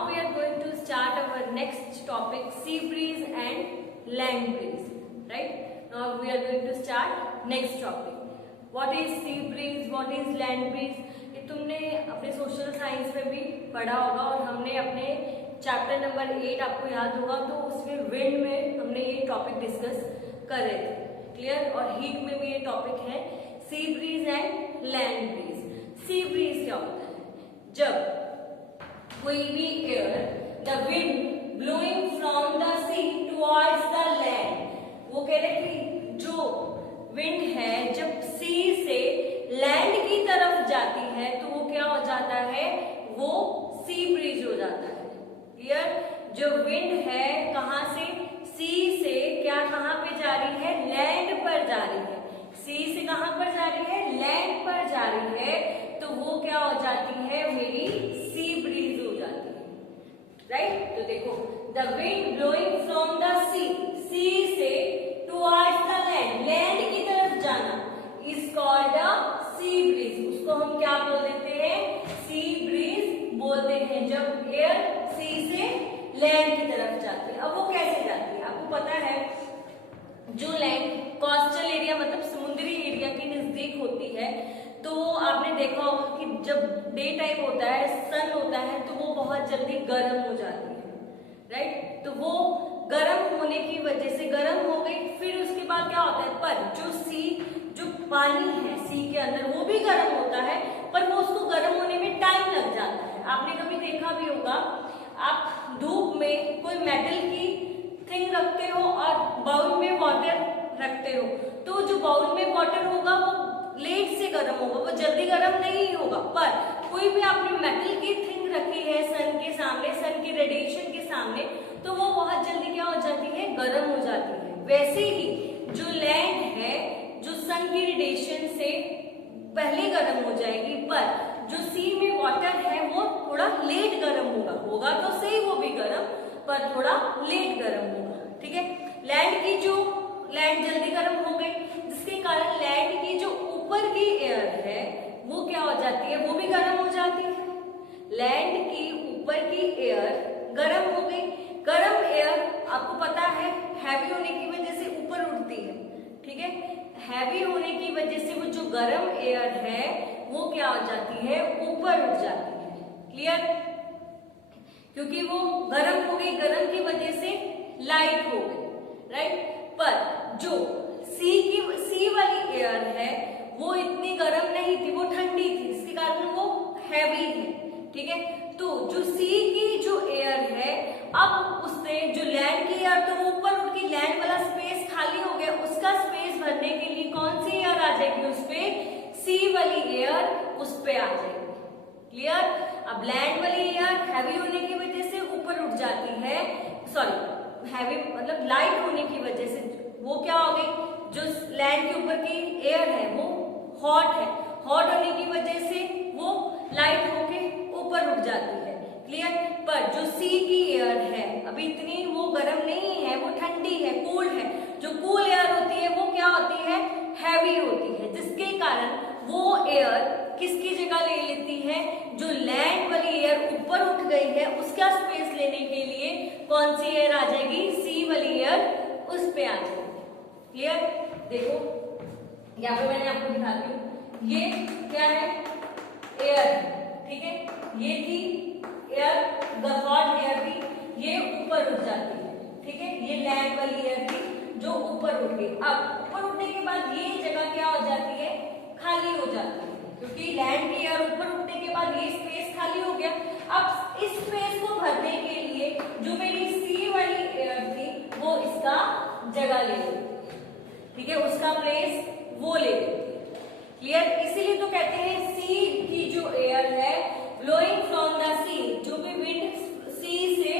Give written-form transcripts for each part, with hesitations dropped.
Now we are going to start our next topic, sea breeze and land breeze. Right? Now we are going to start next topic. What is sea breeze? What is land breeze? ये तुमने अपने social science में भी पढ़ा होगा और हमने अपने चैप्टर नंबर 8 आपको याद होगा तो उसमें विंड में हमने ये टॉपिक डिस्कस कर रहे थे. क्लियर? और हीट में भी ये टॉपिक है sea breeze and land breeze. Sea breeze क्या होता है? जब कोई भी air, the wind blowing from the sea towards the land, वो कह रहे कि जो विंड है जब सी से लैंड की तरफ जाती है तो वो क्या हो जाता है? वो सी ब्रीज हो जाता है. क्लियर? जो विंड है कहां से? सी से क्या कहां पे जा रही है? लैंड पर जा रही है. सी से कहां पर जा रही है? लैंड पर जा रही है. तो वो क्या हो जाती है? मेरी सी ब्रीज हो जाती है. राइट? तो देखो, the wind blowing from the sea, sea से टुवर्ड्स द लैंड, लैंड की तरफ जाना, is called the sea breeze. उसको हम क्या बोल देते हैं? सी ब्रीज बोलते हैं जब एयर सी से लैंड की तरफ जाती है. अब वो कैसे जाती है? आपको पता है जो लैंड कोस्टल एरिया मतलब समुद्री एरिया के नजदीक होती है तो आपने देखा होगा कि जब डे टाइम होता है, सन होता है तो वो बहुत जल्दी गर्म हो जाती है. राइट? तो वो गर्म होने की वजह से गर्म हो गई, फिर उसके बाद क्या होता है? पर जो पानी है सी के अंदर वो भी गर्म होता है, पर वो उसको गर्म होने में टाइम लग जाता है. आपने कभी देखा भी होगा, आप धूप में कोई मेटल की थिंग रखते हो और बाउल में वाटर रखते हो तो जो बाउल में वाटर होगा वो लेट से गर्म होगा, वो जल्दी गर्म नहीं होगा. पर कोई भी आपने मेटल की थिंग रखी है सन के सामने, सन के रेडिएशन के सामने, तो वो बहुत जल्दी क्या हो जाती है? गर्म हो जाती है. वैसे ही जो लैंड है जो सन की रेडिएशन से पहले गर्म हो जाएगी, पर जो सी में वाटर है वो थोड़ा लेट गर्म होगा तो सही वो भी गर्म, पर थोड़ा लेट गर्म होगा. ठीक है? लैंड जल्दी गर्म हो गई जिसके कारण लैंड की जो ऊपर की एयर है वो क्या हो जाती है? वो भी गर्म हो जाती है. लैंड की ऊपर की एयर गर्म हो गई. गर्म एयर आपको पता है हैवी होने की वजह से ऊपर उड़ती है. ठीक है? हैवी होने की वजह से वो जो गर्म एयर है वो क्या हो जाती है? ऊपर उठ जाती है. क्लियर? क्योंकि वो गर्म हो गई, गर्म की वजह से लाइट हो गई. राइट? पर जो सी वाली एयर है वो इतनी गर्म नहीं थी, वो ठंडी थी, इसके कारण वो हैवी थी. ठीक है? तो जो सी की जो एयर है, अब उसने जो लैंड की एयर तो वो ऊपर उठ के लैंड वाला स्पेस खाली हो गया, उसका स्पेस भरने के लिए कौन सी एयर आ जाएगी? उस पे सी वाली एयर उस पे आ जाएगी. क्लियर? अब लैंड वाली एयर हैवी होने की वजह से ऊपर उठ जाती है, सॉरी हैवी मतलब लाइट होने की वजह से वो क्या हो गई? जो लैंड के ऊपर की एयर है वो हॉट है, हॉट होने की वजह से वो लाइट होके ऊपर उठ जाती है. क्लियर? पर जो सी की एयर है अभी इतनी वो गर्म नहीं है, वो ठंडी है, कूल है. जो कूल एयर होती है वो क्या होती है? हैवी होती है, जिसके कारण वो एयर किसकी जगह ले लेती है? जो लैंड वाली एयर ऊपर उठ गई है उसका स्पेस लेने के लिए कौन सी एयर आ जाएगी? सी वाली एयर उस पे आ जाएगी. क्लियर? देखो यहाँ पे मैंने आपको दिखाती हूँ, ये क्या है? एयर. ठीक है? ये थी एयर, द हॉट एयर थी, ये ऊपर उठ जाती है. ठीक है? ये लैंड वाली एयर थी जो ऊपर उठ गई. अब ऊपर उठने के बाद ये जगह क्या हो जाती है? खाली हो जाती है, क्योंकि लैंड की एयर ऊपर उठने के बाद ये स्पेस खाली हो गया. अब इस स्पेस को भरने के लिए जो मेरी सी वाली एयर थी वो इसका जगह ले लेती है. ठीक है? उसका प्लेस वो ले लेती है. क्लियर? इसीलिए तो कहते हैं सी की जो एयर है ब्लोइंग फ्रॉम द सी, जो भी विंड सी से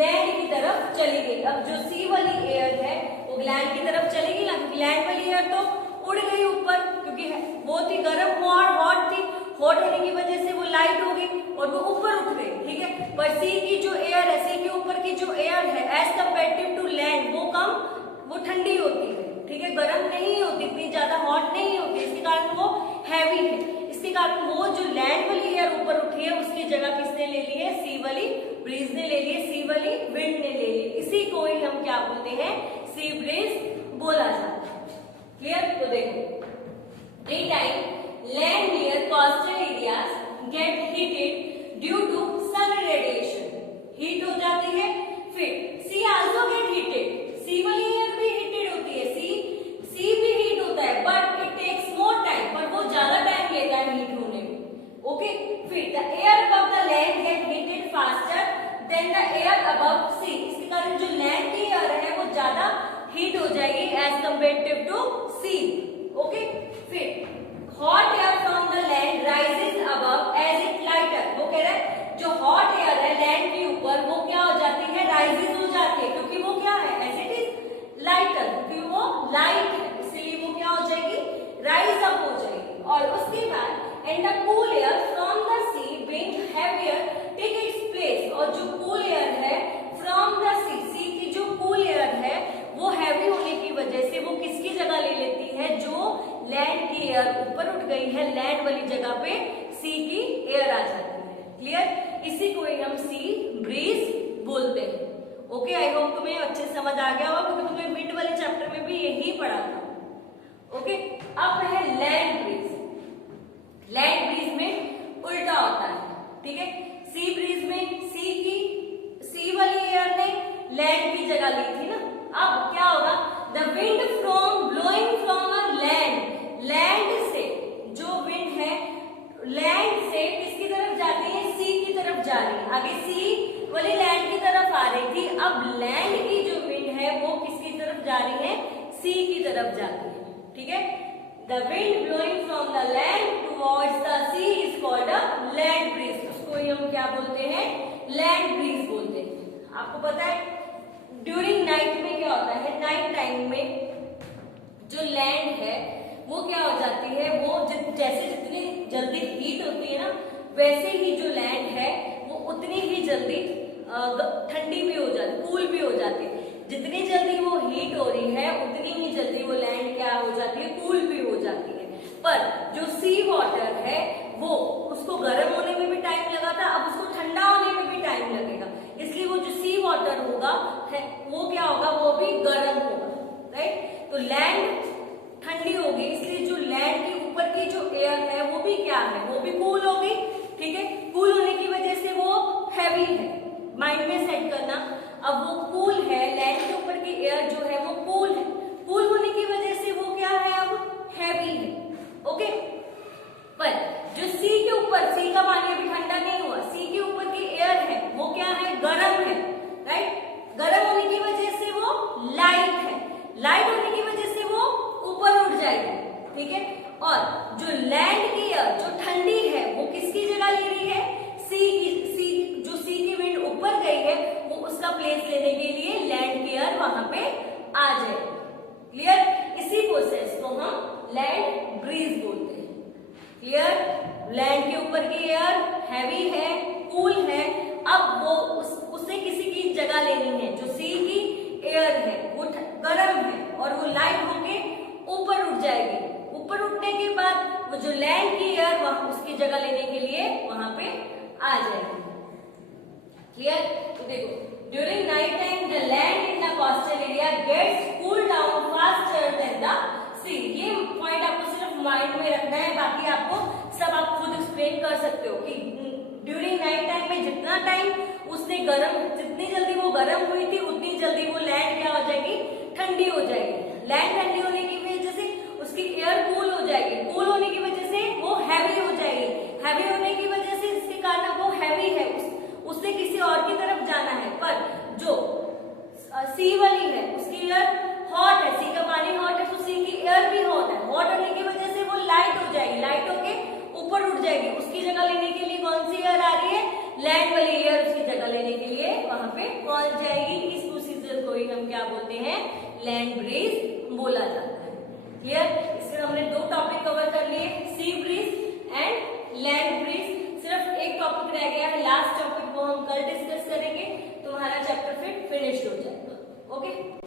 लैंड की तरफ चली गई. अब जो सी वाली एयर है वो लैंड की तरफ चलेगी ना, लैंड वाली एयर तो उड़ गई ऊपर, क्योंकि वो थी गर्म, हॉट थी, हॉट होने की वजह से वो लाइट हो गई और वो ऊपर उठ गई. ठीक है? पर सी की जो एयर है, सी के ऊपर की जो एयर है एज कंपेरेटिव टू लैंड वो ठंडी होती है. ठीक है? गर्म नहीं होती, इतनी ज्यादा हॉट नहीं होती, इसके कारण वो हैवी है. इसके कारण वो जो लैंड वाली एयर ऊपर उठी है उसकी जगह किसने ले ली है? सी वाली ब्रीज ने ले लिए, सी वाली विंड ने ले ली, इसी को ही हम क्या बोलते हैं, सी ब्रीज बोला जाता है। क्लियर? तो देखो, day time land near coastal areas get heated due to sun radiation, heat हो जाती है। फिर sea also get heated, sea वाली एयर भी हीटेड होती है, सी भी हीट होता है, but it takes more time, पर वो ज्यादा टाइम लेता है हीट होने में। ओके, फिर the air above the land get heated faster than the air above sea, इसके कारण जो लैंड की एयर है वो ज्यादा हीट हो जाएगी as comparative to sea. Okay, फिर hot air from the land rises above as it lighter, वो कह रहा है जो हॉट एयर है लैंड के ऊपर वो क्या हो जाती है, राइजेस हो जाती है, क्योंकि वो क्या है, एज इट इज लाइटर, क्योंकि वो लाइट है, इसलिए वो क्या हो जाएगी, राइज अप हो जाएगी। और उसके बाद and the cool air from the sea being heavier take its place, और जो कूल एयर है फ्रॉम द सी, सी की जो कूल एयर है वो हैवी होने की वजह से वो किसकी जगह ले लेती है, जो लैंड की एयर ऊपर उठ गई है, लैंड वाली जगह पे सी की एयर आ जाती है। क्लियर? इसी को ही हम सी ब्रीज बोलते हैं। ओके, आई होप तुम्हें अच्छे से समझ आ गया होगा, क्योंकि तुमने विंड वाले चैप्टर में भी यही पढ़ा था। ओके, अब है लैंड ब्रीज। लैंड ब्रीज में उल्टा होता है, ठीक है। सी ब्रीज में सी वाली एयर ने लैंड की जगह ली थी ना, अब क्या होगा, the wind from blowing from a land, land से जो विंड है लैंड से किसकी तरफ जाती है, सी की तरफ जा रही है। आगे सी वाली लैंड की तरफ आ रही थी, अब लैंड की जो विंड है वो किसकी तरफ जा रही है, सी की तरफ जाती है, ठीक है। The wind blowing from the land towards the sea is called a land breeze, उसको ही हम क्या बोलते हैं, लैंड ब्रीज बोलते हैं। आपको पता है ड्यूरिंग नाइट में क्या होता है, नाइट टाइम में जो लैंड है वो क्या हो जाती है, वो जैसे जितनी जल्दी हीट होती है ना, वैसे ही जो लैंड है वो उतनी ही जल्दी ठंडी भी हो जाती, कूल भी हो जाती है। जितनी जल्दी वो हीट हो रही है उतनी ही जल्दी वो लैंड क्या हो जाती है, कूल भी हो जाती है। पर जो सी वाटर है वो, उसको गर्म होने में भी टाइम लगा था, अब उसको ठंडा होने में भी टाइम लगेगा, इसलिए वो जो सी वाटर होगा वो क्या होगा, वो भी गर्म होगा, राइट। तो लैंड ठंडी होगी, इसलिए जो लैंड के ऊपर की जो एयर है वो भी क्या है, वो भी कूल होगी, ठीक है। कूल होने की वजह से वो हैवी है, माइंड में सेट करना। अब वो कूल है, लैंड के ऊपर की एयर जो है वो कूल है, कूल होने की वजह से वो क्या है, अब हैवी है। ओके, पर जो सी के ऊपर, सी का पानी अभी ठंडा नहीं हुआ, सी के ऊपर की एयर है वो क्या है, गर्म है, राइट। गर्म होने की वजह से वो लाइट है, लाइट होने की वजह से वो ऊपर उठ जाएगी, ठीक है। और जो लैंड की एयर जो ठंडी है वो किसकी जगह ले रही है, जो सी की विंड ऊपर गई है वो उसका प्लेस लेने के लिए लैंड की एयर वहां पे आ जाएगी। क्लियर? इसी प्रोसेस को हम लैंड ब्रीज बोलते हैं। क्लियर? लैंड के ऊपर की एयर हैवी है, कूल है, अब वो उससे किसी की जगह लेनी है, जो सी की एयर है वो गर्म है और वो लाइट होके ऊपर उठ जाएगी। ऊपर उठने के बाद वो जो लैंड की एयर वहां उसकी जगह लेने के लिए वहां पे आ जाएगी। क्लियर? तो देखो, during night time the land in the coastal area gets cool down faster than the sea. ये पॉइंट आपको सिर्फ माइंड में रखना है, बाकी आपको सब आप खुद एक्सप्लेन कर सकते हो कि ड्यूरिंग नाइट टाइम में जितना टाइम उसने जितनी जल्दी वो गर्म हुई थी उतनी जल्दी वो लैंड क्या हो जाएगी, ठंडी हो जाएगी। लैंड ठंडी होने की वजह से उसकी एयर कूल हो जाएगी, कूल होने की वजह से वो हैवी हो जाएगी, हैवी होने की वजह से इसके कारण वो हैवी है, उससे किसी और की तरफ जाना है। पर जो सी वाली है उसकी एयर हॉट है, सी का पानी हॉट है तो सी की एयर भी हॉट है, हॉट होने की वजह से वो लाइट हो जाएगी, लाइट होके ऊपर उठ जाएगी। उसकी जगह लेने के लिए कौन सी एयर आ रही है, लैंड वाली एयर उसकी जगह लेने के लिए वहां पे पहुंच जाएगी। इस प्रोसीजर को ही हम क्या बोलते हैं, लैंड ब्रीज बोला जाता है। क्लियर? इसमें हमने दो टॉपिक कवर कर लिए, सी ब्रीज एंड लैंड ब्रीज। सिर्फ एक टॉपिक रह गया है, लास्ट टॉपिक को हम कल डिस्कस करेंगे, तुम्हारा चैप्टर फिर फिनिश हो जाएगा। ओके।